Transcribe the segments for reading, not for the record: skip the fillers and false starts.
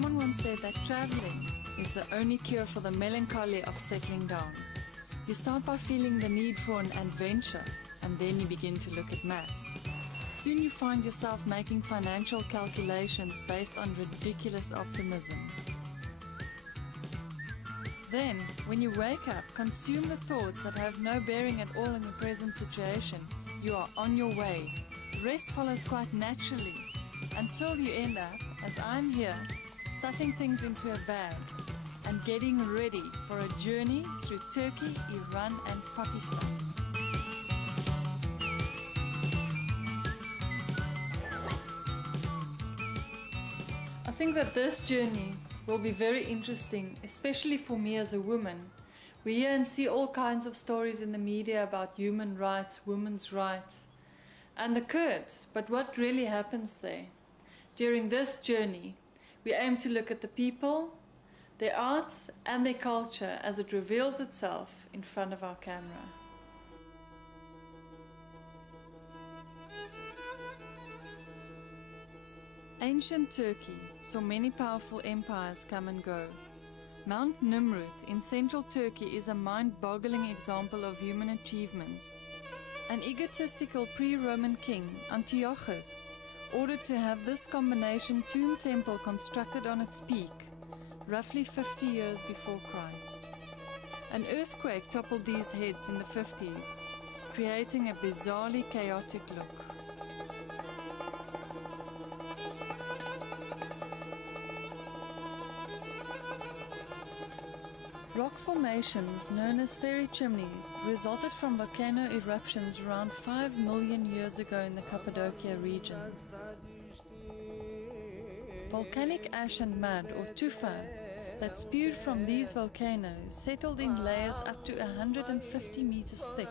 Someone once said that traveling is the only cure for the melancholy of settling down. You start by feeling the need for an adventure, and then you begin to look at maps. Soon you find yourself making financial calculations based on ridiculous optimism. Then, when you wake up, consume the thoughts that have no bearing at all on your present situation. You are on your way. The rest follows quite naturally, until you end up, as I'm here, stuffing things into a bag and getting ready for a journey through Turkey, Iran and Pakistan. I think that this journey will be very interesting, especially for me as a woman. We hear and see all kinds of stories in the media about human rights, women's rights, and the Kurds, but what really happens there? During this journey, we aim to look at the people, their arts and their culture as it reveals itself in front of our camera. Ancient Turkey saw many powerful empires come and go. Mount Nimrut in central Turkey is a mind-boggling example of human achievement. An egotistical pre-Roman king, Antiochus, ordered to have this combination tomb temple constructed on its peak, roughly 50 years before Christ. An earthquake toppled these heads in the 50s, creating a bizarrely chaotic look. Rock formations known as fairy chimneys resulted from volcano eruptions around 5 million years ago in the Cappadocia region. Volcanic ash and mud, or tufa, that spewed from these volcanoes settled in layers up to 150 meters thick.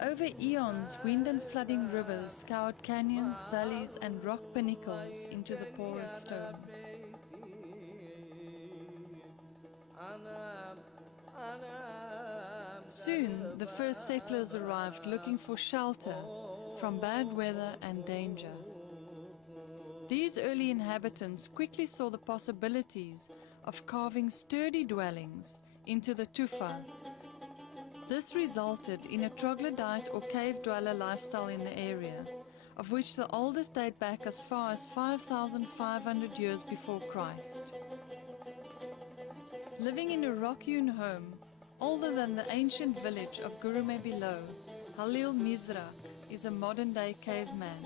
Over eons, wind and flooding rivers scoured canyons, valleys and rock pinnacles into the porous stone. Soon, the first settlers arrived looking for shelter from bad weather and danger. These early inhabitants quickly saw the possibilities of carving sturdy dwellings into the tufa. This resulted in a troglodyte or cave dweller lifestyle in the area, of which the oldest date back as far as 5,500 years before Christ. Living in a rock-hewn home, older than the ancient village of Gurume below, Halil Mizrak is a modern-day caveman.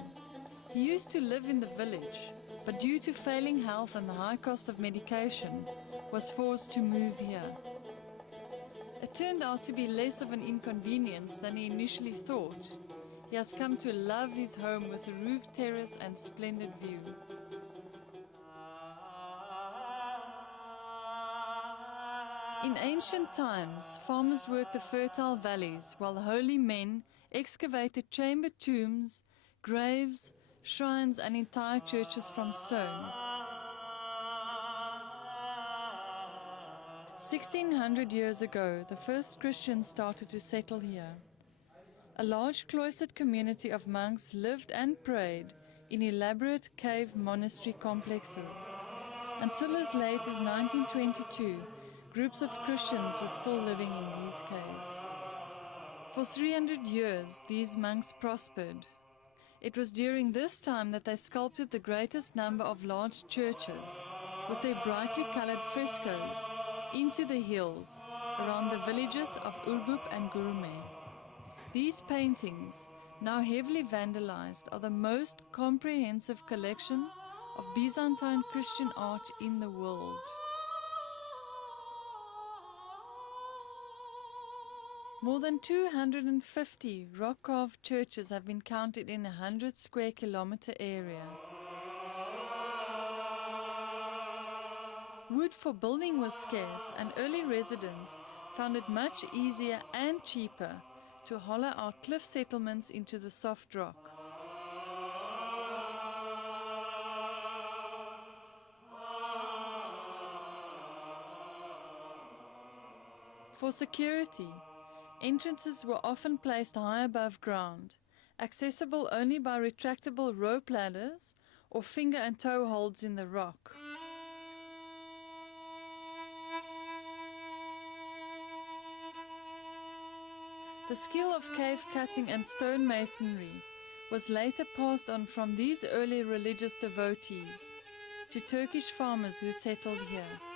He used to live in the village, but due to failing health and the high cost of medication, was forced to move here. It turned out to be less of an inconvenience than he initially thought. He has come to love his home with a roofed terrace and splendid view. In ancient times, farmers worked the fertile valleys while holy men excavated chamber tombs, graves, shrines and entire churches from stone. 1600 years ago, the first Christians started to settle here. A large cloistered community of monks lived and prayed in elaborate cave monastery complexes. Until as late as 1922, groups of Christians were still living in these caves. For 300 years, these monks prospered. It was during this time that they sculpted the greatest number of large churches, with their brightly colored frescoes, into the hills around the villages of Urgup and Gurume. These paintings, now heavily vandalized, are the most comprehensive collection of Byzantine Christian art in the world. More than 250 rock-carved churches have been counted in a 100 square kilometer area. Wood for building was scarce, and early residents found it much easier and cheaper to hollow out cliff settlements into the soft rock. For security, entrances were often placed high above ground, accessible only by retractable rope ladders or finger and toe holds in the rock. The skill of cave cutting and stone masonry was later passed on from these early religious devotees to Turkish farmers who settled here.